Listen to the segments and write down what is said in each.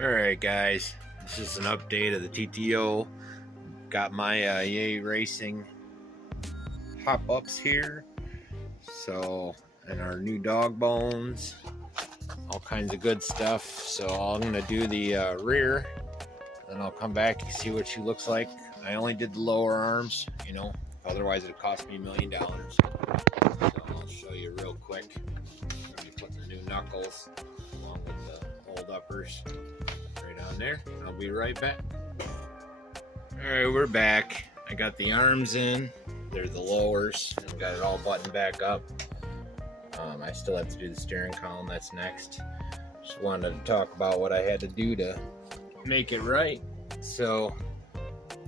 Alright guys, this is an update of the TTO. Got my Yay Racing hop-ups here. So, and our new dog bones. All kinds of good stuff. So I'm going to do the rear. Then I'll come back and see what she looks like. I only did the lower arms, you know. Otherwise it'd cost me $1 million. So I'll show you real quick. Let me put the new knuckles along with the old uppers right on there. I'll be right back. Alright, we're back. I got the arms in. They're the lowers. I've got it all buttoned back up. I still have to do the steering column. That's next. Just wanted to talk about what I had to do to make it right. So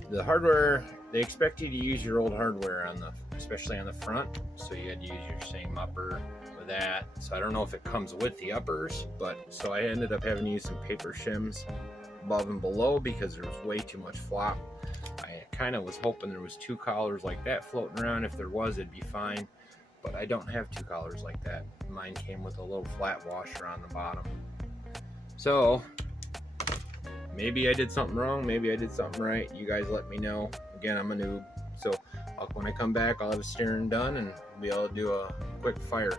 the hardware, they expect you to use your old hardware on the, especially on the front. So you had to use your same upper with that. So I don't know if it comes with the uppers, but so I ended up having to use some paper shims above and below because there was way too much flop. I kind of was hoping there was 2 collars like that floating around. If there was, it'd be fine. But I don't have 2 collars like that. Mine came with a little flat washer on the bottom. So maybe I did something wrong, maybe I did something right. You guys let me know. Again, I'm a noob. So when I come back, I'll have the steering done and be able to do a quick fire.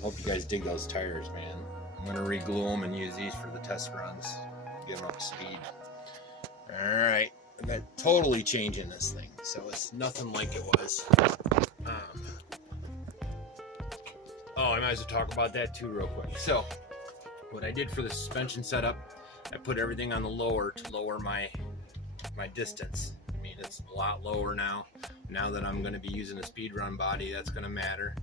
Hope you guys dig those tires, man. I'm gonna re-glue them and use these for the test runs. Get them up to speed. Alright, I'm totally changing this thing. So it's nothing like it was. Oh, I might as well talk about that too real quick. So, what I did for the suspension setup, I put everything on the lower to lower my distance. I mean, it's a lot lower now. Now that I'm going to be using a speed run body, that's going to matter.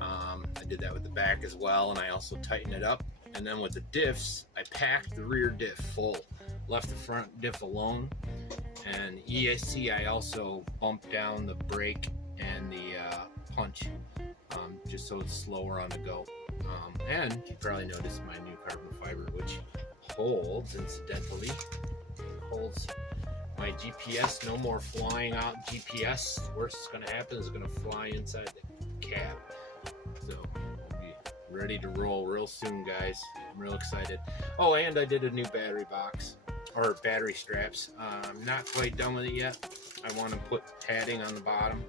I did that with the back as well, and I also tightened it up. And then with the diffs, I packed the rear diff full, left the front diff alone. And ESC, I also bumped down the brake and the punch, just so it's slower on the go. And you probably noticed my new carbon fiber, which holds, incidentally, holds my GPS. No more flying out GPS. The worst that's going to happen is going to fly inside the cab. So we'll be ready to roll real soon, guys. I'm real excited. Oh, and I did a new battery box, or battery straps. I'm not quite done with it yet. I want to put padding on the bottom,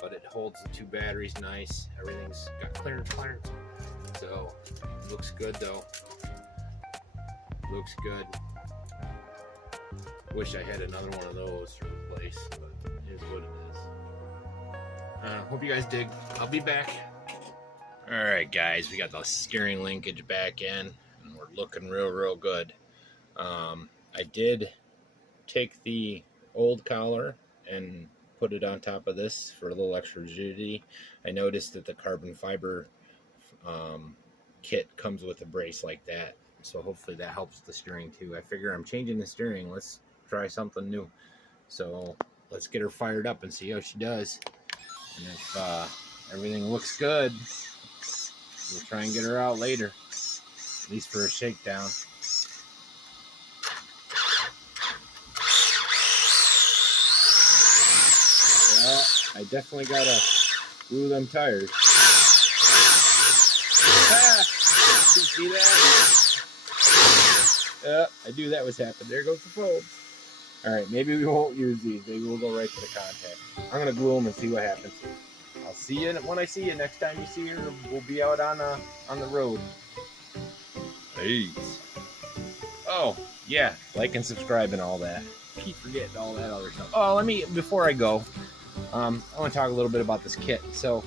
but it holds the 2 batteries nice. Everything's got clearance. So looks good though. Looks good. Wish I had another one of those to replace, but it is what it is. Hope you guys dig. I'll be back. Alright guys, we got the steering linkage back in and we're looking real good. I did take the old collar and put it on top of this for a little extra rigidity. I noticed that the carbon fiber kit comes with a brace like that, so hopefully that helps the steering too. I figure I'm changing the steering, let's try something new. So let's get her fired up and see how she does. And if everything looks good, we'll try and get her out later, at least for a shakedown. I definitely gotta glue them tires. Ah, you see that? I knew that was happening. There goes the fold. Alright, maybe we won't use these. Maybe we'll go right to the contact. I'm gonna glue them and see what happens. I'll see you when I see you. Next time you see her, we'll be out on the road. Peace. Oh, yeah, like and subscribe and all that. Keep forgetting all that other stuff. Oh, before I go, I want to talk a little bit about this kit. So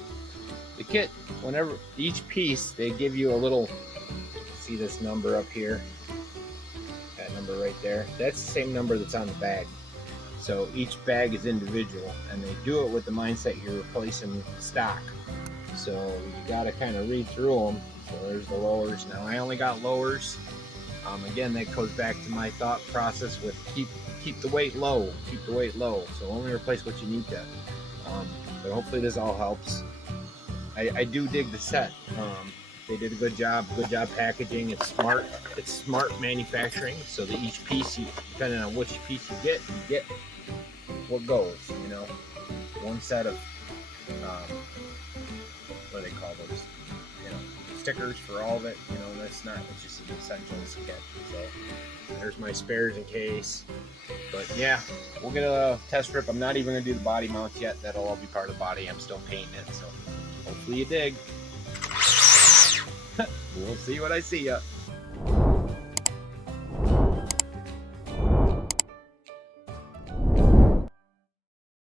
the kit, whenever each piece, they give you a little, see this number up here, that number right there, that's the same number that's on the bag. So each bag is individual, and they do it with the mindset you're replacing stock. So you got to kind of read through them. So there's the lowers. Now I only got lowers. Again, that goes back to my thought process with keep the weight low, so only replace what you need to. But hopefully this all helps. I do dig the set. They did a good job packaging. It's smart manufacturing, so that each piece, depending on which piece you get what goes, you know. One set of what do they call those, you know, stickers for all of it. You know, that's not, it's just an essentials kit. So there's my spares in case. But yeah, we'll get a test strip. I'm not even gonna do the body mounts yet. That'll all be part of the body. I'm still painting it, so hopefully you dig. We'll see what I see ya.